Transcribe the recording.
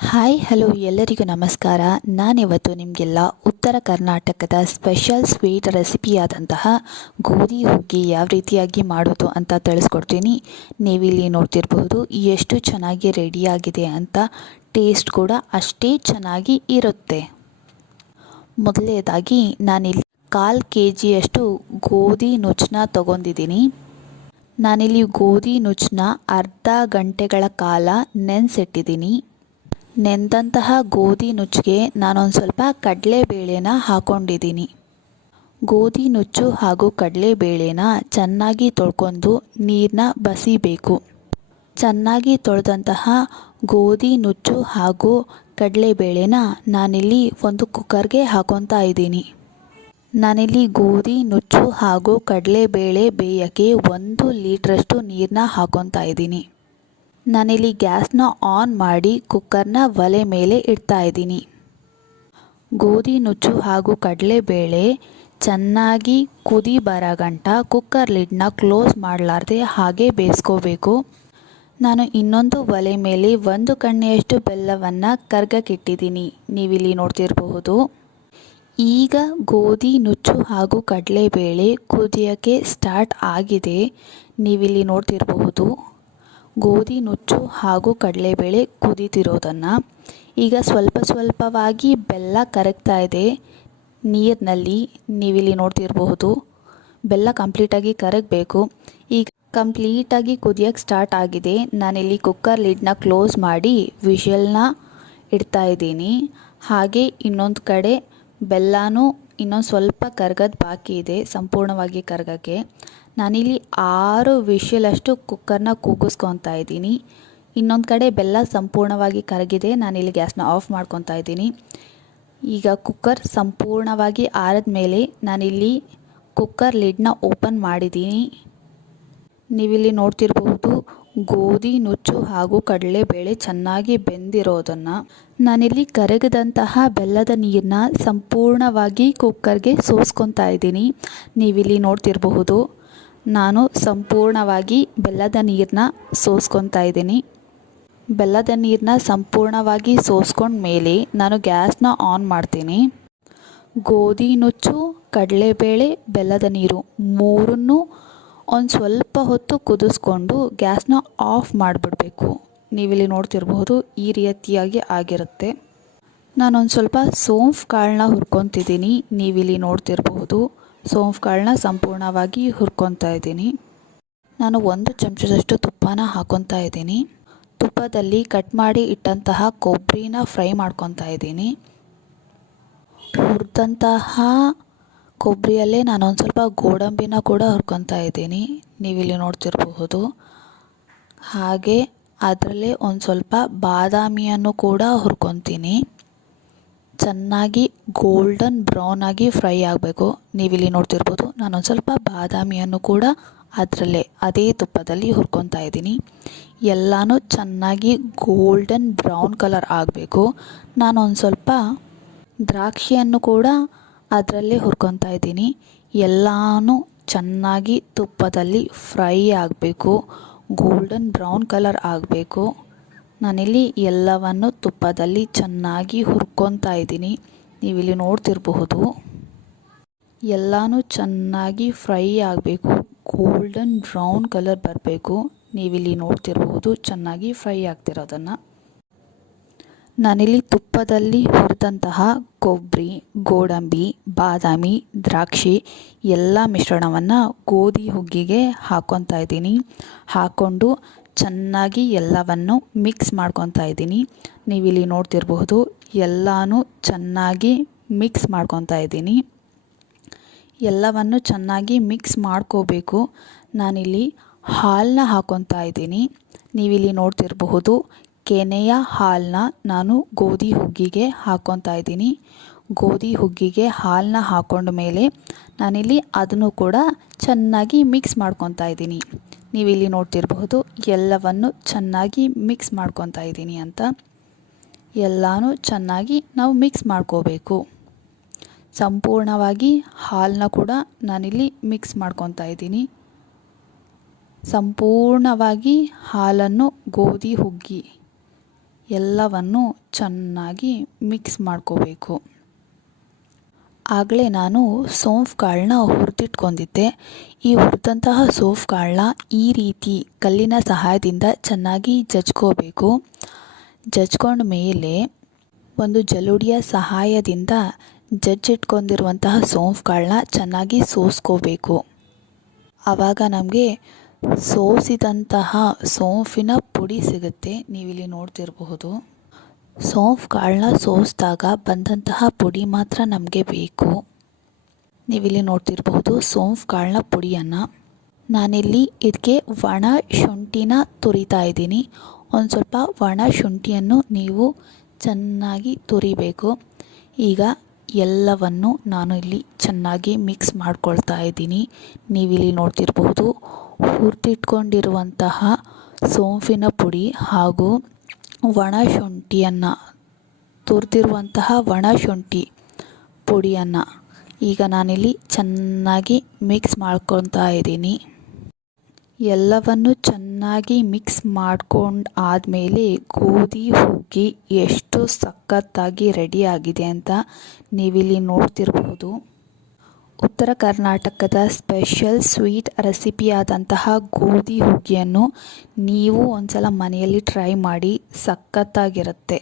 Hi hello ಎಲ್ಲರಿಗೂ ನಮಸ್ಕಾರ. ನಾನಿವತ್ತು ನಿಮಗೆಲ್ಲ ಉತ್ತರ ಕರ್ನಾಟಕದ ಸ್ಪೆಷಲ್ ಸ್ವೀಟ್ ರೆಸಿಪಿಯಾದಂತಹ ಗೋಧಿ ಹುಗ್ಗಿ ಯಾವ ರೀತಿಯಾಗಿ ಮಾಡೋದು ಅಂತ ತಿಳಿಸ್ಕೊಡ್ತೀನಿ. ನೀವಿಲ್ಲಿ ನೋಡ್ತಿರಬಹುದು ಎಷ್ಟು ಚೆನ್ನಾಗಿ ರೆಡಿಯಾಗಿದೆ ಅಂತ. ಟೇಸ್ಟ್ ಕೂಡ ಅಷ್ಟೇ ಚೆನ್ನಾಗಿ ಇರುತ್ತೆ. ಮೊದಲನೇದಾಗಿ ನಾನಿಲ್ಲಿ 1/4 kg ಗೋಧಿ ನುಚ್ಚನ್ನ ತಗೊಂಡಿದ್ದೀನಿ. ನಾನಿಲ್ಲಿ ಗೋಧಿ ನುಚ್ಚನ್ನ ಅರ್ಧ ಗಂಟೆಗಳ ಕಾಲ ನೆನೆಸಿಟ್ಟಿದ್ದೀನಿ. ನೆಂದಂತಹ ಗೋಧಿ ನುಚ್ಚಿಗೆ ನಾನೊಂದು ಸ್ವಲ್ಪ ಕಡಲೆಬೇಳೆನ ಹಾಕ್ಕೊಂಡಿದ್ದೀನಿ. ಗೋಧಿ ನುಚ್ಚು ಹಾಗೂ ಕಡಲೆಬೇಳೆನ ಚೆನ್ನಾಗಿ ತೊಳ್ಕೊಂಡು ನೀರನ್ನ ಬಸಿಬೇಕು. ಚೆನ್ನಾಗಿ ತೊಳೆದಂತಹ ಗೋಧಿ ನುಚ್ಚು ಹಾಗೂ ಕಡಲೆಬೇಳೆನ ನಾನಿಲ್ಲಿ ಒಂದು ಕುಕ್ಕರ್ಗೆ ಹಾಕೊತಾ ಇದ್ದೀನಿ. ನಾನಿಲ್ಲಿ ಗೋಧಿ ನುಚ್ಚು ಹಾಗೂ ಕಡಲೆಬೇಳೆ ಬೇಯೋಕ್ಕೆ 1 ಲೀಟ್ರಷ್ಟು ನೀರನ್ನ ಹಾಕೊತಾ ಇದ್ದೀನಿ. ನಾನಿಲ್ಲಿ ಗ್ಯಾಸ್ನ ಆನ್ ಮಾಡಿ ಕುಕ್ಕರ್ನ ಒಲೆ ಮೇಲೆ ಇಡ್ತಾ ಇದ್ದೀನಿ. ಗೋಧಿ ನುಚ್ಚು ಹಾಗೂ ಕಡಲೆಬೇಳೆ ಚೆನ್ನಾಗಿ ಕುದಿ ಬರೋ ಗಂಟ ಕುಕ್ಕರ್ ಲಿಡ್ನ ಕ್ಲೋಸ್ ಮಾಡಲಾರ್ದೆ ಹಾಗೆ ಬೇಯಿಸ್ಕೋಬೇಕು. ನಾನು ಇನ್ನೊಂದು ಒಲೆ ಮೇಲೆ 1 ಕಣ್ಣೆಯಷ್ಟು ಬೆಲ್ಲವನ್ನು ಕರ್ಗಕ್ಕಿಟ್ಟಿದ್ದೀನಿ. ನೀವಿಲ್ಲಿ ನೋಡ್ತಿರಬಹುದು. ಈಗ ಗೋಧಿ ನುಚ್ಚು ಹಾಗೂ ಕಡಲೆಬೇಳೆ ಕುದಿಯೋಕ್ಕೆ ಸ್ಟಾರ್ಟ್ ಆಗಿದೆ. ನೀವಿಲ್ಲಿ ನೋಡ್ತಿರಬಹುದು ಗೋಧಿ ನುಚ್ಚು ಹಾಗೂ ಕಡಲೆಬೇಳೆ ಕುದೀತಿರೋದನ್ನು. ಈಗ ಸ್ವಲ್ಪವಾಗಿ ಬೆಲ್ಲ ಕರಗ್ತಾ ಇದೆ ನೀರಿನಲ್ಲಿ. ನೀವಿಲ್ಲಿ ನೋಡ್ತಿರಬಹುದು ಬೆಲ್ಲ ಕಂಪ್ಲೀಟಾಗಿ ಕರಗಬೇಕು. ಈಗ ಕಂಪ್ಲೀಟಾಗಿ ಕುದಿಯೋಕ್ಕೆ ಸ್ಟಾರ್ಟ್ ಆಗಿದೆ. ನಾನಿಲ್ಲಿ ಕುಕ್ಕರ್ ಲಿಡ್ನ ಕ್ಲೋಸ್ ಮಾಡಿ ವಿಷಲ್ನ ಇಡ್ತಾ ಇದ್ದೀನಿ. ಹಾಗೆ ಇನ್ನೊಂದು ಕಡೆ ಬೆಲ್ಲನೂ ಇನ್ನೊಂದು ಸ್ವಲ್ಪ ಕರಗೋದು ಬಾಕಿ ಇದೆ ಸಂಪೂರ್ಣವಾಗಿ ಕರಗೋಕ್ಕೆ. ನಾನಿಲ್ಲಿ 6 ವಿಷಲಷ್ಟು ಕುಕ್ಕರ್ನ ಕೂಗಿಸ್ಕೊತಾ ಇದ್ದೀನಿ. ಇನ್ನೊಂದು ಕಡೆ ಬೆಲ್ಲ ಸಂಪೂರ್ಣವಾಗಿ ಕರಗಿದೆ. ನಾನಿಲ್ಲಿ ಗ್ಯಾಸ್ನ ಆಫ್ ಮಾಡ್ಕೊತಾ ಇದ್ದೀನಿ. ಈಗ ಕುಕ್ಕರ್ ಸಂಪೂರ್ಣವಾಗಿ ಆರಿದ ಮೇಲೆ ನಾನಿಲ್ಲಿ ಕುಕ್ಕರ್ ಲಿಡ್ನ ಓಪನ್ ಮಾಡಿದ್ದೀನಿ. ನೀವಿಲ್ಲಿ ನೋಡ್ತಿರಬಹುದು ಗೋಧಿ ನುಚ್ಚು ಹಾಗೂ ಕಡಲೆಬೇಳೆ ಚೆನ್ನಾಗಿ ಬೆಂದಿರೋದನ್ನು. ನಾನಿಲ್ಲಿ ಕರಗದಂತಹ ಬೆಲ್ಲದ ನೀರನ್ನ ಸಂಪೂರ್ಣವಾಗಿ ಕುಕ್ಕರ್ಗೆ ಸೋಸ್ಕೊತಾ ಇದ್ದೀನಿ. ನೀವಿಲ್ಲಿ ನೋಡ್ತಿರಬಹುದು ನಾನು ಸಂಪೂರ್ಣವಾಗಿ ಬೆಲ್ಲದ ನೀರನ್ನ ಸೋಸ್ಕೊತಾ ಇದ್ದೀನಿ. ಬೆಲ್ಲದ ನೀರನ್ನ ಸಂಪೂರ್ಣವಾಗಿ ಸೋಸ್ಕೊಂಡ ಮೇಲೆ ನಾನು ಗ್ಯಾಸ್ನ ಆನ್ ಮಾಡ್ತೀನಿ. ಗೋಧಿ ನುಚ್ಚು ಕಡಲೆಬೇಳೆ ಬೆಲ್ಲದ ನೀರು ಮೂರನ್ನೂ ಒಂದು ಸ್ವಲ್ಪ ಹೊತ್ತು ಕುದಿಸ್ಕೊಂಡು ಗ್ಯಾಸ್ನ ಆಫ್ ಮಾಡಿಬಿಡಬೇಕು. ನೀವಿಲ್ಲಿ ನೋಡ್ತಿರಬಹುದು ಈ ರೀತಿಯಾಗಿ ಆಗಿರುತ್ತೆ. ನಾನೊಂದು ಸ್ವಲ್ಪ ಸೋಂಫು ಕಾಳನ್ನ ಹುರ್ಕೊತಿದ್ದೀನಿ. ನೀವಿಲ್ಲಿ ನೋಡ್ತಿರಬಹುದು ಸೋಂಫು ಕಾಳನ್ನ ಸಂಪೂರ್ಣವಾಗಿ ಹುರ್ಕೊತಾ ಇದ್ದೀನಿ. ನಾನು 1 ಚಮಚದಷ್ಟು ತುಪ್ಪನ ಹಾಕ್ಕೊತಾ ಇದ್ದೀನಿ. ತುಪ್ಪದಲ್ಲಿ ಕಟ್ ಮಾಡಿ ಇಟ್ಟಂತಹ ಕೊಬ್ಬರಿನ ಫ್ರೈ ಮಾಡ್ಕೊತಾ ಇದ್ದೀನಿ. ಹುರಿದಂತಹ ಕೊಬ್ಬರಿಯಲ್ಲೇ ನಾನೊಂದು ಸ್ವಲ್ಪ ಗೋಡಂಬಿನ ಕೂಡ ಹುರ್ಕೊತಾ ಇದ್ದೀನಿ. ನೀವಿಲ್ಲಿ ನೋಡ್ತಿರಬಹುದು. ಹಾಗೆ ಅದರಲ್ಲೇ ಒಂದು ಸ್ವಲ್ಪ ಬಾದಾಮಿಯನ್ನು ಕೂಡ ಹುರ್ಕೊತೀನಿ. ಚೆನ್ನಾಗಿ ಗೋಲ್ಡನ್ ಬ್ರೌನ್ ಆಗಿ ಫ್ರೈ ಆಗಬೇಕು. ನೀವಿಲ್ಲಿ ನೋಡ್ತಿರ್ಬೋದು ನಾನೊಂದು ಸ್ವಲ್ಪ ಬಾದಾಮಿಯನ್ನು ಕೂಡ ಅದರಲ್ಲೇ ಅದೇ ತುಪ್ಪದಲ್ಲಿ ಹುರ್ಕೊತಾ ಇದ್ದೀನಿ. ಎಲ್ಲನೂ ಚೆನ್ನಾಗಿ ಗೋಲ್ಡನ್ ಬ್ರೌನ್ ಕಲರ್ ಆಗಬೇಕು. ನಾನೊಂದು ಸ್ವಲ್ಪ ದ್ರಾಕ್ಷಿಯನ್ನು ಕೂಡ ಅದರಲ್ಲೇ ಹುರ್ಕೊತಾ ಇದ್ದೀನಿ. ಎಲ್ಲನೂ ಚೆನ್ನಾಗಿ ತುಪ್ಪದಲ್ಲಿ ಫ್ರೈ ಆಗಬೇಕು. ಗೋಲ್ಡನ್ ಬ್ರೌನ್ ಕಲರ್ ಆಗಬೇಕು. ನಾನಿಲ್ಲಿ ಎಲ್ಲವನ್ನು ತುಪ್ಪದಲ್ಲಿ ಚೆನ್ನಾಗಿ ಹುರ್ಕೊತಾ ಇದ್ದೀನಿ. ನೀವಿಲ್ಲಿ ನೋಡ್ತಿರಬಹುದು ಎಲ್ಲನೂ ಚೆನ್ನಾಗಿ ಫ್ರೈ ಆಗಬೇಕು. ಗೋಲ್ಡನ್ ಬ್ರೌನ್ ಕಲರ್ ಬರಬೇಕು. ನೀವಿಲ್ಲಿ ನೋಡ್ತಿರಬಹುದು ಚೆನ್ನಾಗಿ ಫ್ರೈ ಆಗ್ತಿರೋದನ್ನು. ನಾನಿಲ್ಲಿ ತುಪ್ಪದಲ್ಲಿ ಹುರಿದಂತಹ ಕೊಬ್ಬರಿ, ಗೋಡಂಬಿ, ಬಾದಾಮಿ, ದ್ರಾಕ್ಷಿ ಎಲ್ಲ ಮಿಶ್ರಣವನ್ನು ಗೋಧಿ ಹುಗ್ಗಿಗೆ ಹಾಕ್ಕೊತಾ ಇದ್ದೀನಿ. ಹಾಕ್ಕೊಂಡು ಚೆನ್ನಾಗಿ ಎಲ್ಲವನ್ನು ಮಿಕ್ಸ್ ಮಾಡ್ಕೊತಾ ಇದ್ದೀನಿ. ನೀವಿಲ್ಲಿ ನೋಡ್ತಿರಬಹುದು ಎಲ್ಲನೂ ಚೆನ್ನಾಗಿ ಮಿಕ್ಸ್ ಮಾಡ್ಕೊತಾ ಇದ್ದೀನಿ. ಎಲ್ಲವನ್ನು ಚೆನ್ನಾಗಿ ಮಿಕ್ಸ್ ಮಾಡ್ಕೋಬೇಕು. ನಾನಿಲ್ಲಿ ಹಾಲನ್ನ ಹಾಕ್ಕೊತಾ ಇದ್ದೀನಿ. ನೀವಿಲ್ಲಿ ನೋಡ್ತಿರಬಹುದು ಕೆನೆಯ ಹಾಲನ್ನ ನಾನು ಗೋಧಿ ಹುಗ್ಗಿಗೆ ಹಾಕ್ಕೊತಾ ಇದ್ದೀನಿ. ಗೋಧಿ ಹುಗ್ಗಿಗೆ ಹಾಲನ್ನ ಹಾಕ್ಕೊಂಡ ಮೇಲೆ ನಾನಿಲ್ಲಿ ಅದನ್ನು ಕೂಡ ಚೆನ್ನಾಗಿ ಮಿಕ್ಸ್ ಮಾಡ್ಕೊತಾ ಇದ್ದೀನಿ. ನೀವಿಲ್ಲಿ ನೋಡ್ತಿರಬಹುದು ಎಲ್ಲವನ್ನು ಚೆನ್ನಾಗಿ ಮಿಕ್ಸ್ ಮಾಡ್ಕೊತಾ ಇದ್ದೀನಿ ಅಂತ. ಎಲ್ಲನೂ ಚೆನ್ನಾಗಿ ನಾವು ಮಿಕ್ಸ್ ಮಾಡ್ಕೋಬೇಕು. ಸಂಪೂರ್ಣವಾಗಿ ಹಾಲನ್ನ ಕೂಡ ನಾನಿಲ್ಲಿ ಮಿಕ್ಸ್ ಮಾಡ್ಕೊತಾ ಇದ್ದೀನಿ. ಸಂಪೂರ್ಣವಾಗಿ ಹಾಲನ್ನು ಗೋಧಿ ಹುಗ್ಗಿ ಎಲ್ಲವನ್ನು ಚೆನ್ನಾಗಿ ಮಿಕ್ಸ್ ಮಾಡ್ಕೋಬೇಕು. ಆಗಲೇ ನಾನು ಸೋಂಫು ಕಾಳನ್ನ ಹುರಿದಿಟ್ಕೊಂಡಿದ್ದೆ. ಈ ಹುರಿದಂತಹ ಸೋಂಫು ಕಾಳನ್ನ ಈ ರೀತಿ ಕಲ್ಲಿನ ಸಹಾಯದಿಂದ ಚೆನ್ನಾಗಿ ಜಜ್ಕೋಬೇಕು. ಜಜ್ಕೊಂಡ ಮೇಲೆ ಒಂದು ಜಲ್ಲುಡಿಯ ಸಹಾಯದಿಂದ ಜಜ್ಜಿಟ್ಕೊಂಡಿರುವಂತಹ ಸೋಂಫು ಕಾಳನ್ನ ಚೆನ್ನಾಗಿ ಸೋಸ್ಕೋಬೇಕು. ಆವಾಗ ನಮಗೆ ಸೋಸಿದಂತಹ ಸೋಂಫಿನ ಪುಡಿ ಸಿಗುತ್ತೆ. ನೀವಿಲ್ಲಿ ನೋಡ್ತಿರಬಹುದು. ಸೋಂಫು ಕಾಳನ್ನ ಸೋಸಿದಾಗ ಬಂದಂತಹ ಪುಡಿ ಮಾತ್ರ ನಮಗೆ ಬೇಕು. ನೀವಿಲ್ಲಿ ನೋಡ್ತಿರಬಹುದು ಸೋಂಫು ಕಾಳನ್ನ ಪುಡಿಯನ್ನು. ನಾನಿಲ್ಲಿ ಇದಕ್ಕೆ ಒಣ ಶುಂಠಿನ ತುರಿತಾ ಇದ್ದೀನಿ. ಒಂದು ಸ್ವಲ್ಪ ಒಣ ಶುಂಠಿಯನ್ನು ನೀವು ಚೆನ್ನಾಗಿ ತುರಿಬೇಕು. ಈಗ ಎಲ್ಲವನ್ನು ನಾನು ಇಲ್ಲಿ ಚೆನ್ನಾಗಿ ಮಿಕ್ಸ್ ಮಾಡ್ಕೊಳ್ತಾ ಇದ್ದೀನಿ. ನೀವಿಲ್ಲಿ ನೋಡ್ತಿರಬಹುದು ಹುರಿದಿಟ್ಕೊಂಡಿರುವಂತಹ ಸೋಂಫಿನ ಪುಡಿ ಹಾಗೂ ಒಣ ಶುಂಠಿಯನ್ನು ತುರಿದಿರುವಂತಹ ಒಣ ಶುಂಠಿ ಪುಡಿಯನ್ನು ಈಗ ನಾನಿಲ್ಲಿ ಚೆನ್ನಾಗಿ ಮಿಕ್ಸ್ ಮಾಡ್ಕೊತಾ ಇದ್ದೀನಿ. ಎಲ್ಲವನ್ನು ಚೆನ್ನಾಗಿ ಮಿಕ್ಸ್ ಮಾಡ್ಕೊಂಡು ಆದಮೇಲೆ ಗೋಧಿ ಹುಗ್ಗಿ ಎಷ್ಟು ಸಖತ್ತಾಗಿ ರೆಡಿಯಾಗಿದೆ ಅಂತ ನೀವಿಲ್ಲಿ ನೋಡ್ತಿರಬಹುದು. ಉತ್ತರ ಕರ್ನಾಟಕದ ಸ್ಪೆಷಲ್ ಸ್ವೀಟ್ ರೆಸಿಪಿಯಾದಂತಹ ಗೋಧಿ ಹುಗ್ಗಿಯನ್ನು ನೀವು ಒಂದ್ಸಲ ಮನೆಯಲ್ಲಿ ಟ್ರೈ ಮಾಡಿ, ಸಖತ್ತಾಗಿರುತ್ತೆ.